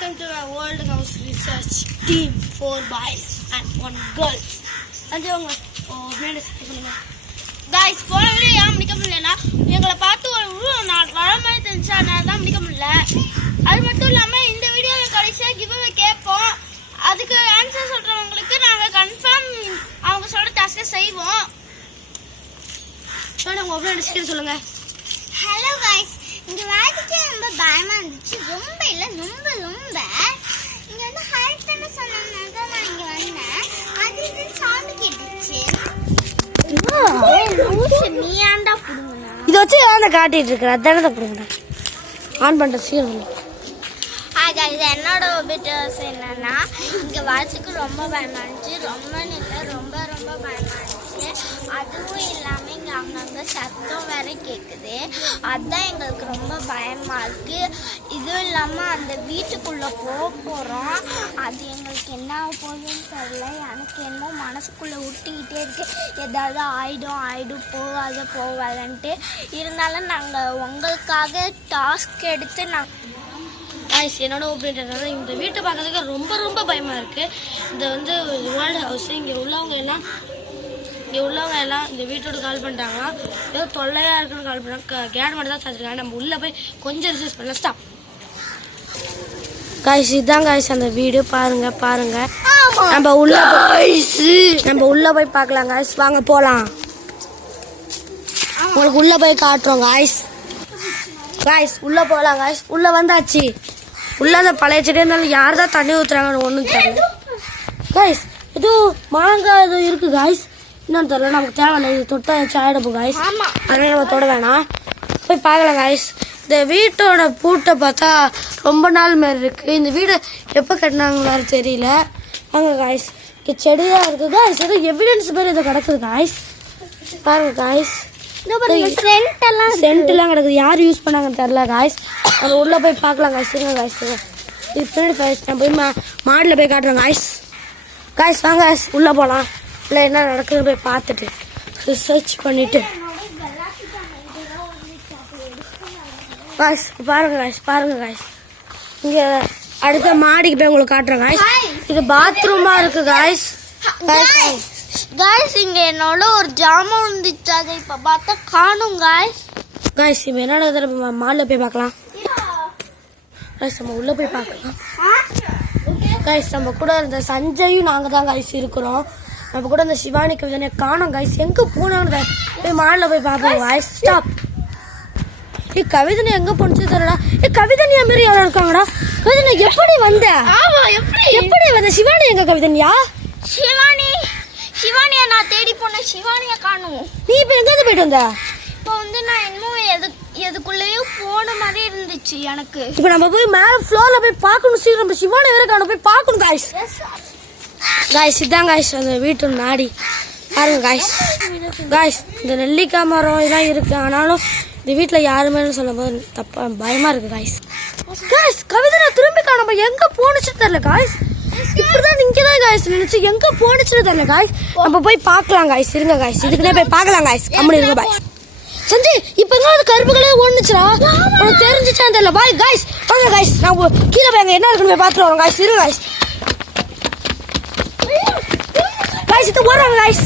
Welcome to our World House Research Team, 4 boys and 1 girl. அஞ்சவங்க முன்னாடி சொல்லுங்க guys போன video ஏன் முடிக்க முடியலனா எங்களை பார்த்து ஒரு நாள் வர மாதிரி தெரிஞ்சா நான் தான் முடிக்க முடியல. அது மட்டும் இல்லாம இந்த வீடியோல கடைசியா கிவ் அவே கேட்போம். அதுக்கு ஆன்சர் சொல்றவங்களுக்கு நாங்க கன்ஃபார்ம் அவங்க சொல்ற டாஸ்கை செய்வோம். சோ நம்ம ஒவ்வொரு டிஸ்கஸ் சொல்லுங்க. ஹலோ गाइस, இங்க வாதிக்கு ரொம்ப பயமா இருந்துச்சு. ரொம்ப இல்ல ரொம்ப இங்க வந்து ஹைட் பண்ண சொன்னாங்க. நான் இங்க வந்தேன். அது இது சவுண்ட் கேட்டுச்சு. நீ ஆண்டா புடுங்கனா இத வச்சு யாரா காட்டிட்டு இருக்கற அதானே புடுங்கடா. ஆன் பண்ண சீக்கிரம். ஹாய் गाइस, என்னோட ஒபிட்டர்ஸ் என்னன்னா இங்க வாதிக்கு ரொம்ப பயமா இருந்துச்சு. ரொம்ப பயமா இருந்துச்சு. அதுவும் இல்லாம இங்க அங்கங்க சத்தம் வேற கேக்குது. அதான் எங்களுக்கு ரொம்ப பயமா இருக்கு. இதுவும் இல்லாம அந்த வீட்டுக்குள்ள போறோம். அது எங்களுக்கு என்ன போகுதுன்னு தெரியல. எனக்கு என்ன மனசுக்குள்ள விட்டுக்கிட்டே இருக்கு, ஏதாவது ஆயிடும் போகாதன்ட்டு. இருந்தாலும் நாங்க உங்களுக்காக டாஸ்க் எடுத்து गाइस என்னோட ஒபினியன் இந்த வீட்டை பார்க்கறதுக்கு ரொம்ப பயமா இருக்கு. இந்த வந்து வேர்ல்ட் ஹவுஸ் இங்க உள்ளவங்க எல்லாம் இந்த வீட்டோட கால் பண்ணிட்டாங்க. ஏதோ தொல்லையா இருக்குன்னு கால் பண்ணாங்க. கேட் மட்டும் தான் சாத்திருக்காங்க. நம்ம உள்ள போய் கொஞ்சம் ரிசர்ச் பண்ணலாம். ஸ்டாப் गाइस, இதான் गाइस அந்த வீடு பாருங்க. நம்ம உள்ள போய் பார்க்கலாம் गाइस. வாங்க போலாம். உங்களுக்கு உள்ள போய் காட்டுறோம் गाइस. உள்ள போலாம் गाइस. உள்ள வந்தாச்சு. உள்ள அந்த பழைய செடி இருந்தாலும் யார் தான் தண்ணி ஊத்துறாங்கன்னு ஒன்றும் தெரியல गाइस. இது மாங்காய் இது இருக்கு गाइस. இன்னும் தெரியல, நமக்கு தேவையில்லை. இது தொட்டா ஆயிடும் गाइस. அதனால நம்ம தொட வேணாம். போய் பார்க்கலாம் गाइस. இந்த வீட்டோட பூட்டை பார்த்தா ரொம்ப நாள் மாதிரி இருக்கு. இந்த வீடு எப்போ கட்டினாங்களாரு தெரியல. வாங்க गाइस. இங்கே செடியாக இருக்குது गाइस. ஏதோ எவிடன்ஸ் மாதிரி இதை கிடக்குது गाइस. பாருங்க गाइस. சென்ட் எல்லாம் கிடக்குது. யார் யூஸ் பண்ணாங்கன்னு தெரியல गाइस. நம்ம உள்ள போய் பார்க்கலாம் गाइस. இருங்க गाइस. இது பின்னாடி நான் போய் மாடியில் போய் காட்டுறேன் गाइस. வாங்க गाइस, உள்ள போகலாம். இல்லை என்ன நடக்குதுன்னு போய் பார்த்துட்டு ரிசர்ச் பண்ணிட்டு गाइस பாருங்க गाइस. இங்கே அடுத்த மாடிக்கு போய் உங்களுக்கு காட்டுறேன் गाइस. இது பாத்ரூமா இருக்கு गाइस. गाइस இங்க என்னோட ஒரு ஜாமான் இருந்துச்சு. அதை இப்ப பார்த்தா காணும் गाइस. இப்போ என்ன நடக்குது மாடியில் போய் பார்க்கலாம் गाइस. நம்ம உள்ள போய் பார்க்கலாம் गाइस. நம்ம கூட இருந்த சஞ்சயும் நாங்கள் தான் गाइस இருக்கிறோம். நம்ம கூட இந்த சிவானி கவிதனை காணோம் गाइस. எங்கே போனாங்க போய் மாடியில் போய் பார்ப்போம் गाइस. ஸ்டாப். கவிதனை எங்க போனுச்சு தெரியல. கவிதனியா மாதிரி யாரும் இருக்காங்கடா. கவிதனை எப்படி வந்த? எப்படி வந்த? சிவானி எங்க? கவிதனியா சிவானியா நான் தேடி போன சிவானியா காணும். நீ இப்ப எங்க போயிட்டு வந்த? இப்போ வந்து நான் இன்னும் எதுக்குள்ளேயும் போன மாதிரி இருந்துச்சு எனக்கு. இப்ப நம்ம போய் மேல ஃப்ளோர்ல போய் பார்க்கணும். சீக்கிரம் நம்ம சிவானி வேற காணும். போய் பார்க்கணும் गाइस. இதான் गाइस அந்த வீட்டு நாடி பாருங்க गाइस. இந்த நெல்லிக்காய் மரம் இதெல்லாம் இருக்கு. ஆனாலும் இந்த வீட்டில் யாருமே சொல்லும் போது தப்பா பயமா இருக்கு गाइस. கவிதனை திரும்பி காணோம். எங்க போனுச்சுன்னு தெரியல गाइस. இப்படிதான் இங்கதான் गाइस நினைச்சு எங்க போனுச்சுன்னு தெரியல गाइस. நம்ம போய் பார்க்கலாம் गाइस. இருங்க गाइस. இதுக்குனே போய் பார்க்கலாம் गाइस. கம்பெனி இருங்க பாய். சஞ்சய் இப்ப எங்க கருப்புகளே ஓடுச்சுடா. உனக்கு தெரிஞ்சிச்சான்னு தெரியல பாய் गाइस. வாங்க गाइस. நான் கீழே போய் என்ன இருக்குன்னு போய் பார்த்துட்டு வரோம் गाइस. இருங்க गाइस. இது ஓடுறாங்க गाइस.